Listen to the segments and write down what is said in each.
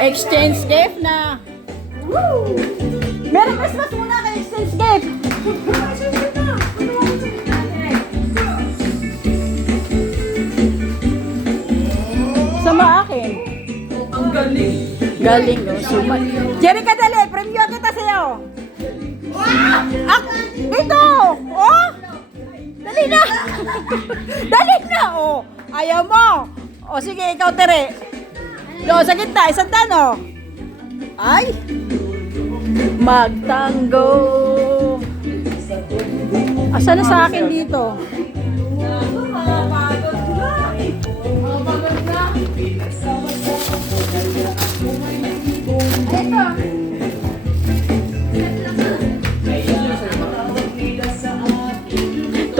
Exchange gift na. Woo! Merry Christmas muna kay exchange gift. Sama akin. Ang galing. Galing, no? Suman. Jerica, dali. Premyo kita sa'yo. Ah! Ito! Oh! Dali na! Dali na! Oh! Ayaw mo! O sige, ikaw, Tere. Do, sa gitna. Isang dano. Ay! Magtango. Asa na sa akin dito?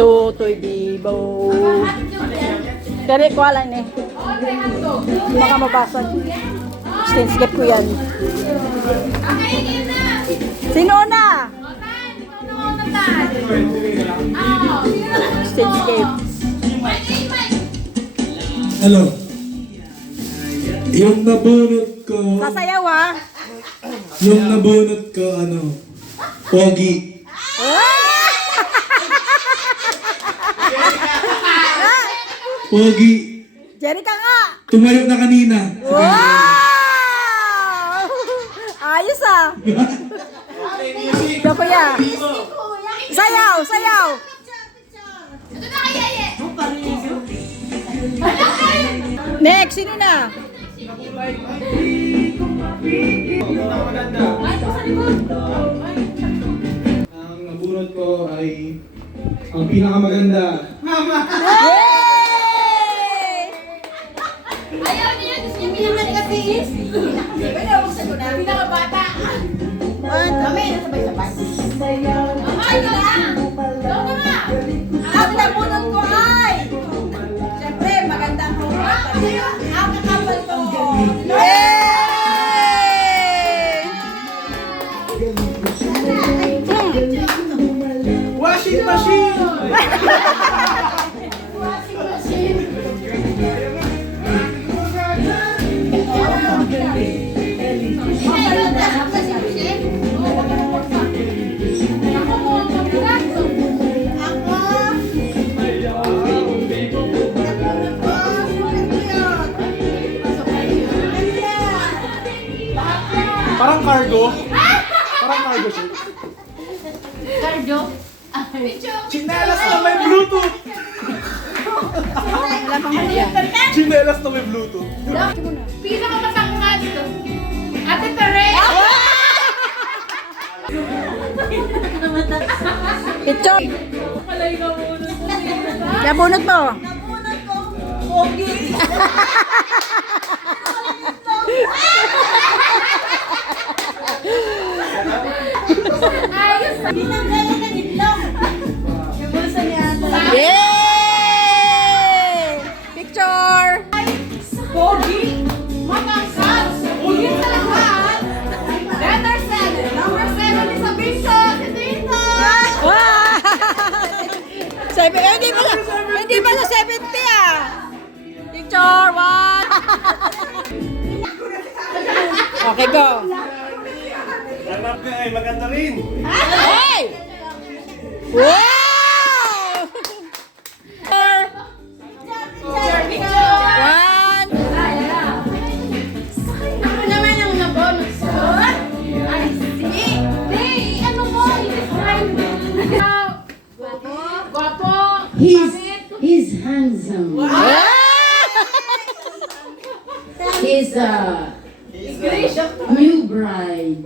Tutoy bibo. Kaya ko lang eh. Baka mabasag. Stenscape ko yan. Sino na? Stenscape. Hello. Yung nabunot ko, Sasayaw ah. yung nabunot ko, pogi. Pogi. Jerica nga. Tumayo na kanina. Wow! Ayos ah. Ito kuya. Sayaw, sayaw. Next, sino na? Ang nabunot ko ay ang pinakamaganda. Yay! Ayaw niya, gusto niya pinakaligatis. Pero buksan ko na, pinakabata. Kami, nasabay-sabay. Ama, ito na! Ito na nga! Ang nabunod ko ay! Siyempre, maganda ko. Ang kakapal ko. Yay! Washing machine! Washing machine. Parang cargo. Parang cargo siya. Cardio. Chinelas na may Bluetooth! Chinelas na may Bluetooth. Pinakamatangkad. Ate Tere. Picture. Nabunot mo. Ayos. Pinanggalan ng itlog. Yung bulsa niya. Yay! Picture. Pogi. Matangkad. Higit sa lahat. Letter 7. Number 7 is a bingo. Si Tito. Wow! Hindi pala 70 ah. Picture, one. Okay, go. Ay, maganda rin. Hey! Wow! One. Ako naman ang nabonus ko. I see. Hey, ano mo? I-describe. Guwapo. He's handsome. He's a new bride.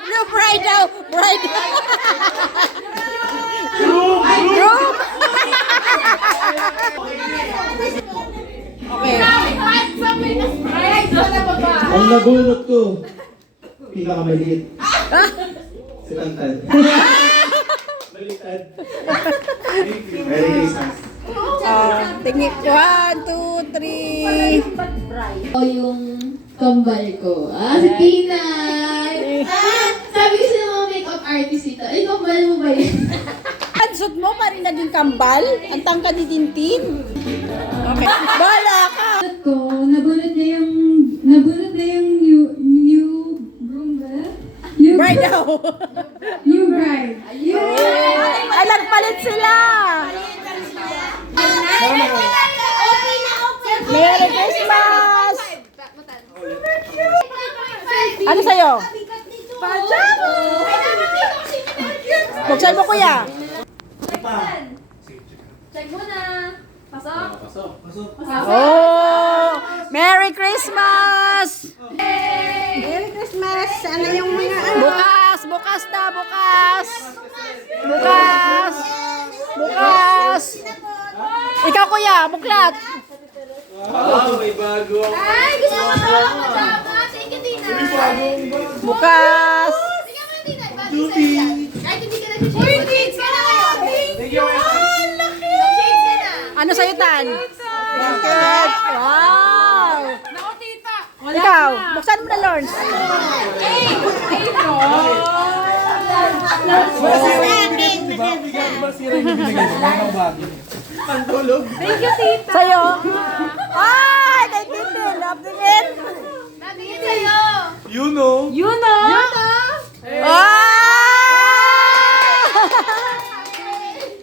New bride daw. Bride. Groom. Okay. Ang nabunot ko, pinakamaliit. Si Tantan. Baliktad. Merry Christmas. Tingin. 1, 2, 3. O yung kambal ko. Si Pinay! Sabi ko sa mga makeup artist ito, ay kambal mo ba yun? Ang suit mo pa rin naging kambal? Ang tangka ni Tintin? Okay. Bala ka! Ko, nabunod niya yung Merry Christmas! Ano sa'yo? Buksan mo, kuya. Check muna. Pasok. Oh! Merry Christmas! Merry Christmas! Ano yung mga Bukas! Bukas na! Bukas! Bukas! Bukas! Ikaw, kuya, buklat! Ay, gusto ko na ako matama. Thank you, Tina. Bukas! Tingnan mo, Tina. Bagay sa'yo yan. Kahit hindi ka nag-shades. Uy, shades ka na ngayon. Thank you. Shades ka na. Ano sa'yo, Tan? Wow! Naku, tita. Ikaw, buksan mo na, Lawrence. Sa'yo? Ay, kay Titin. Naptingin. Natingin sa'yo. You know. You know? Ah!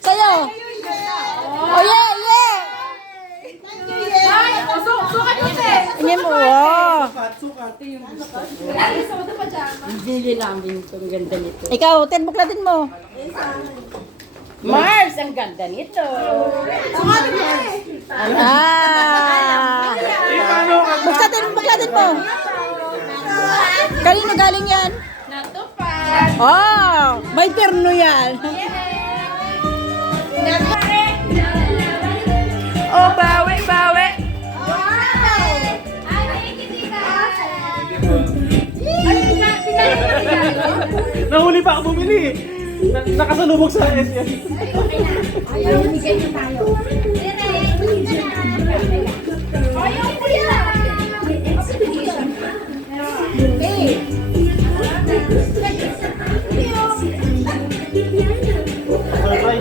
Sa'yo? Oh, yeah, yeah! Ay, sukat mo, Ted. Tingin mo, oh. Bili namin itong ganda nito. Ikaw, Ten, buklatin mo. Mars, ang ganda nito. Ah! Buklatin mo. Kanino galing yan? Natupad. Oh, may terno yan. Oh, bawi. Ay, thank you, tita. Nahuli pa ako bumili. Nakasalubog sa SM. Ayaw, bigay niyo tayo. Ayaw, kuya.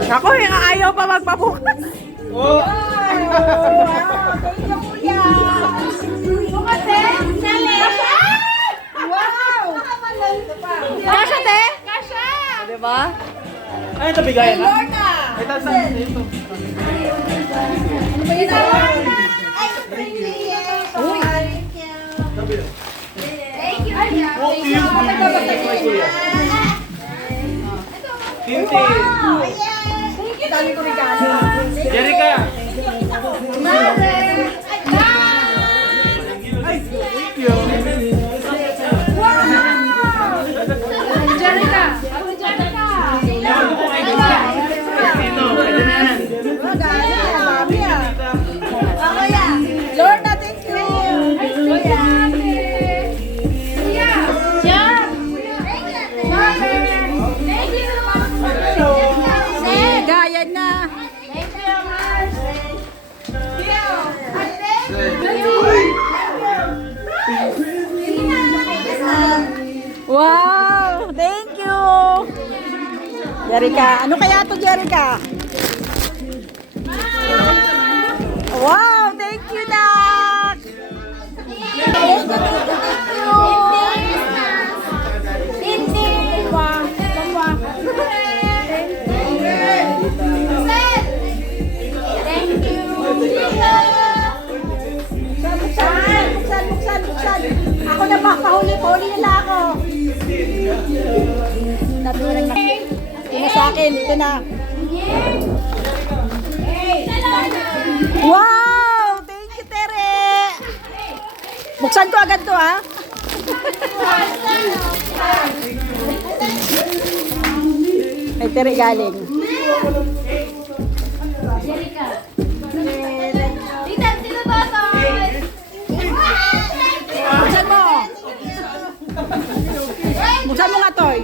Ako, yung ayaw pa magpabukas. Oh! Kasha, te? Diba? Ay, ito bigayan ha? Ay, tasan. Ito. Thank you, kuya. Oh, kuya. Tinti. Dami ko regalo. Jerica. Ay, Thank you. Jerica. Ako, Jerica. Lord, na thank you. Kuya. Kuya. Jam. Thank you. Gayan na. Thank you, Mars. Wow, thank you. Jerica, ano kaya to, Jerica? Wow, thank you, Nak. Thank you. Buksan. Ako na ba? Pahuli nila ako. Naturang na. Ito na sa akin. Ito na. Wow! Thank you, Tere! Buksan ko agad to, ha? Ay, Tere galing. Tita, sino to? Buksan mo. Buksan mo nga, Toy.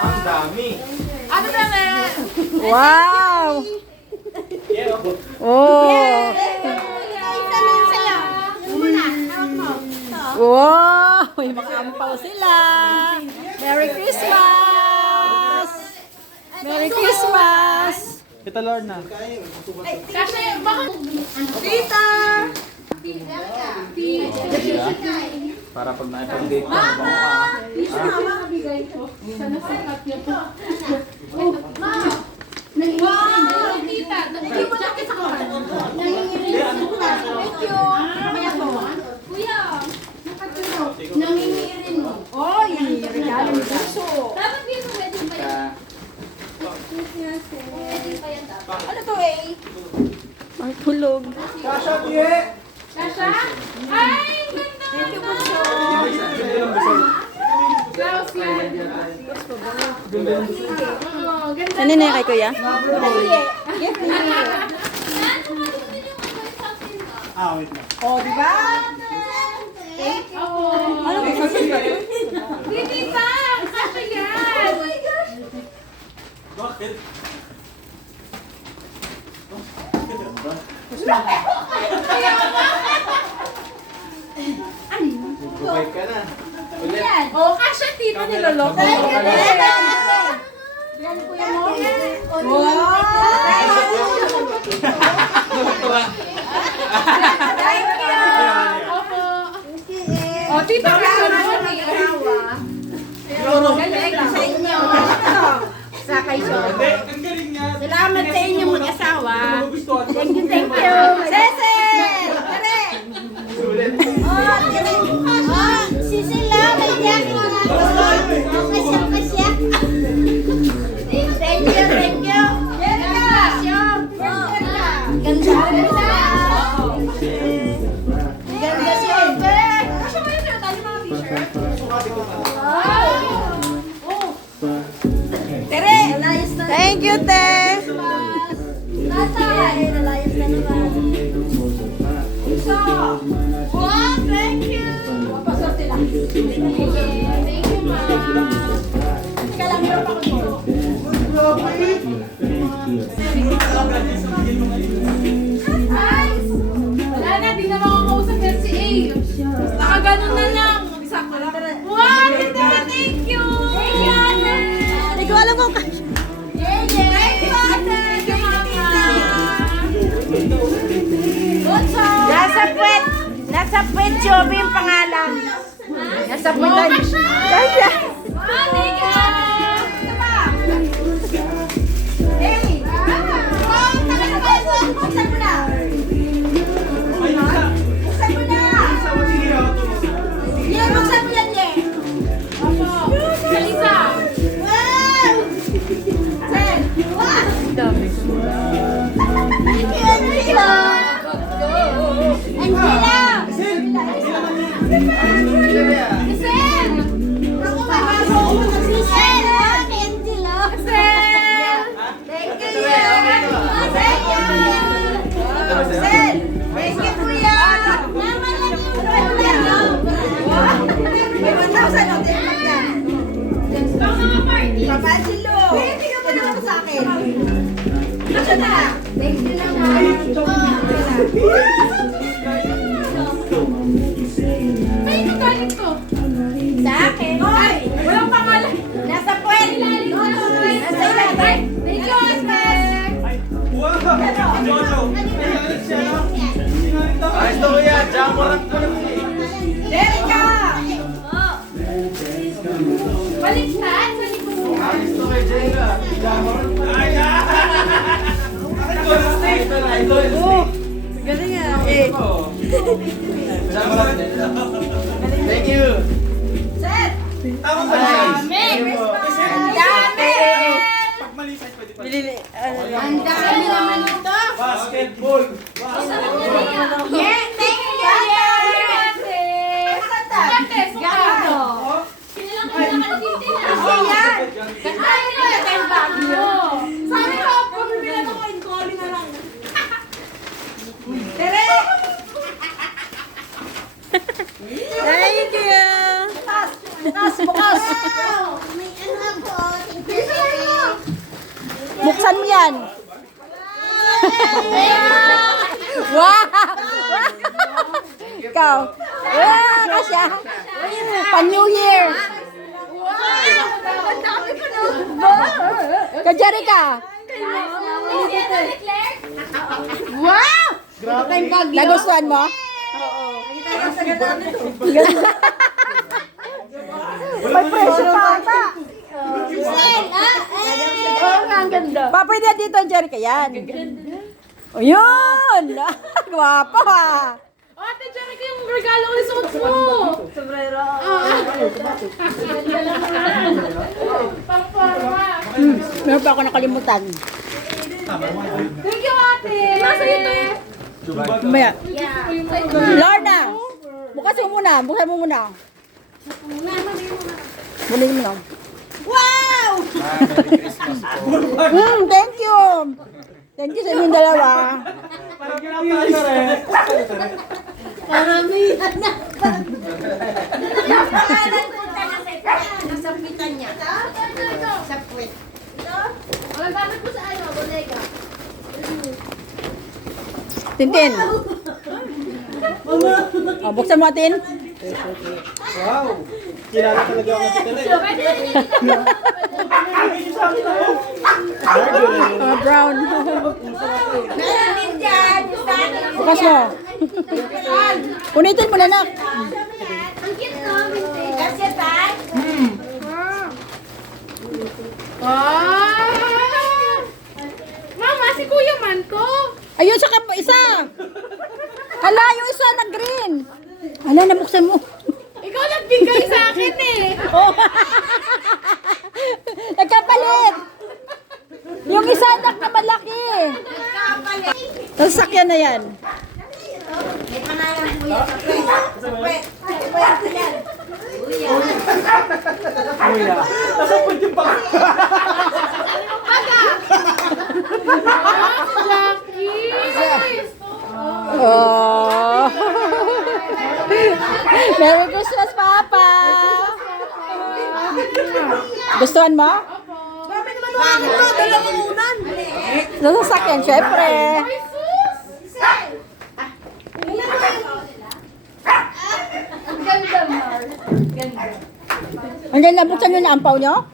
Ang dami. Ano ba nga? Wow! Oh! Wow! May mga ampaw sila! Merry Christmas! Merry Christmas! Ito, Lord na. Kasi, baka... Tita! Para pag naipag-date ka, Wow! Tita, Hindi mo sakit sa kawan. Nangingirin mo na. Thank you. Mamaya po. Kuya, nakatulog. Nangingirin mo. Oh, yung regalo ni Puso. Dapat dito wedding pa yan. Wedding pa yan dapat. Ano to eh? Ang tulog. Kasha, tiye! Kasha? Ay, ganda! Thank you, Puso. Blouse yan. Oo, ganda. Ano na kay Kuya? Yan, pumasok din yung something ba? Ah, wait na. Oh, di ba? Thank you. Ano kay Kuya? Hindi pa! Kasha yan! Oh my gosh! Bakit? Bukay ka na. Ulit. Oh, kasha tito niloloko. Yan kuya mo. Opo. Oh, tito kasha mo ni asawa. Galing sa inyo. Sa kayo. Hindi, ang galing niya. Salamat sa inyo mag-asawa. Thank you, Thank you. Cecil! Tara! Ulit. Oh, si Sila, may jacket na. Kasya. Thank you, thank you. Ganda. Ganda siya. Kasya mo yun, tayo mga t-shirt. Tere! Thank you, Te! Nalayas na naman. Wow, thank you. Papasok sila. Thank you, ma'am. Kalangiro pa ko. Ay! Wala na, di na makakausap yan si A. Baka ganun na lang. Wow, ganda. Thank you. Thank you, ate. Hindi ko alam kung Thank you, ate. Thank you, mama. Nasa puwet Joby yung pangalan. Nasa puwet Oh, ay... Kasha! Kasha! Ah, thank you, ate. Ito pa. Hey! Wow, tagal-tagal. Buksan mo na. Buksan mo na. Yeah, buksan mo yan, yeah. Opo. Salisa. Wow! Sen. Wow! Thank you, Angela. Angela! Sen! Ako, may baso ako na si Sen. Angela. Sen! Thank you, yeah. Thank you. Sen! Thank you, kuya. Naman lang yung kuya. May 1,000 o, tinatag na. Pang mga party. Papa Angelo! Hindi ka pa naman sa akin. Kasha na. Thank you naman. Sa'yo galing to? Sa akin. Ay, walang pangalan. Nasa puwet. Nasa ilalim. Thank you, Ate. Wow! Jojo! Ayos to kuya, jamuran ko lang eh. Jerica! Baliktad. Baliktad. Ayos to kay Jenga. Jamuran ko lang. Ay! Idol State! Idol State! Galing nga. Eh. Jamuran. Thank you! Set! Tama ba siya? Dami! Dami! Pag mali size, pwede pa. Ang dami naman ito. Basketball! Yeah, thank you, Ate. Ate, suka. Sino lang pinakalitin na? Kasi yan! Ay, ito yung bag mo. Sabi ko, pumibila ko in calling na lang. Tere! Thank you! Bukas! Bukas! May ano ako. Thank you. Buksan mo yan! Wow! Ikaw! Wow! Kasya! Pa-New Year! Ang dami pa no. Ka Jerica! Wow! Nagustuhan mo? Ganda. May presyo pa ata. Sen, Oo nga, ang ganda. Pa, pwede dito ang Jerica yan. Ayun! Gwapo ha! Ate, Jerica, yung regalo ulit suot mo. Sombrero. Pang-forma. Meron pa ako nakalimutan. Thank you, ate. Nasa ito. Mamaya. Lorna! Bukas mo muna. Bukas mo muna. Bunin mo na. Wow! Thank you! Thank you sa inyong dalawa. Parang pinapasa rin. Paramihan na. Nasampitan niya. Sa puwet. Walang gamit mo sa ano, bodega. Tintin. Oh, buksan mo atin. Wow! Kilala talaga ako si Tere. Pwede na niya. Ay, sa akin ako. Brown. Meron din dyan. Bukas mo. Punitin mo na, nak. Ang cute, no? Kasi tay? Mama, si Kuya man to. Ayun, saka isa. Hala, yung isa na green. Hala, nabuksan mo. Ikaw nagbigay sa akin eh. Oh. Nagkapalit. Yung isa anak na malaki. Sasakyan na yan. May pangalan Kuya sa puwet. Kuya. Nasaan po yung baka? Oh. Merry Christmas, Papa. Gustuhan mo? Sasakyan, syempre. Ang ganda, Mar. Ganda. Hanggang nabuksan nyo na ampaw nyo?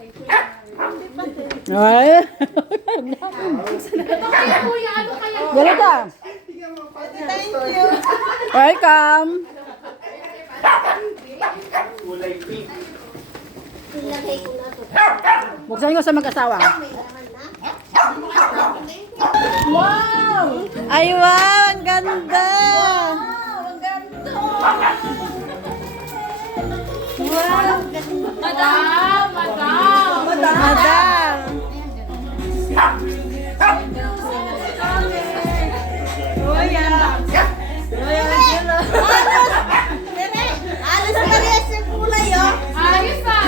Ay. Ito kaya Kuya, ano kaya? Ganito. Welcome. Kulay pink. Buksan ko sa mag-asawa. Wow! Ay, wow! Ang ganda! Madam! Madam! Madam! Ayos ah!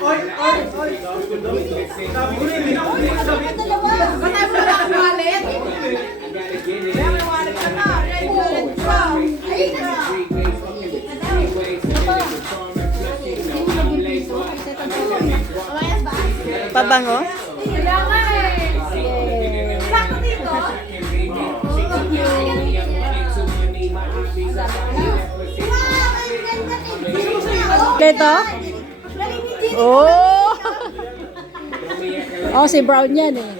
Oy, oy, oy. Sabi ko rin, sabi ko. Patay mo na ang wallet. Pabango? Kailangan eh. Sakto dito. Ito? Oh! Oh, si Brown yan eh.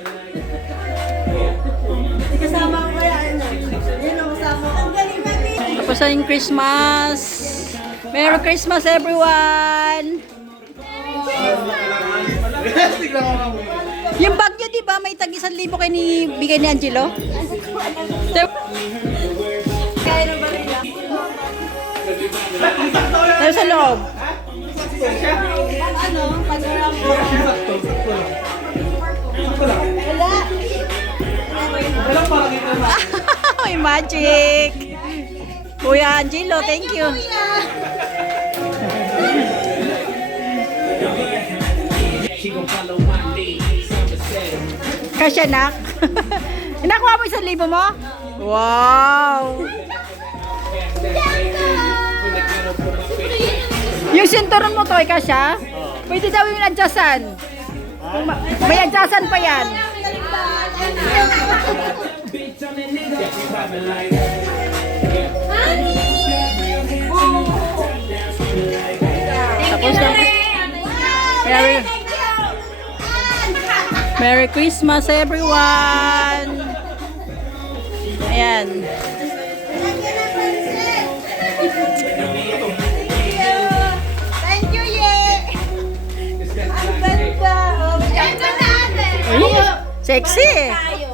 Tapos na yung Christmas. Merry Christmas, everyone! Yung bag nyo, di ba? May tag 1,000 kayo ni bigay ni Angelo? Tayo sa loob. Walang parang ito na. May magic! Kuya Angelo, thank you. Kasya, nak. Nakuha mo 1,000 mo? Wow! Yung sinturon mo to, ay kasya? Pwede daw yung adjustan. May adjustan pa yan. Tapos na. Merry Christmas, everyone! Ayan. Thank you, Ye! Sexy. Tayo.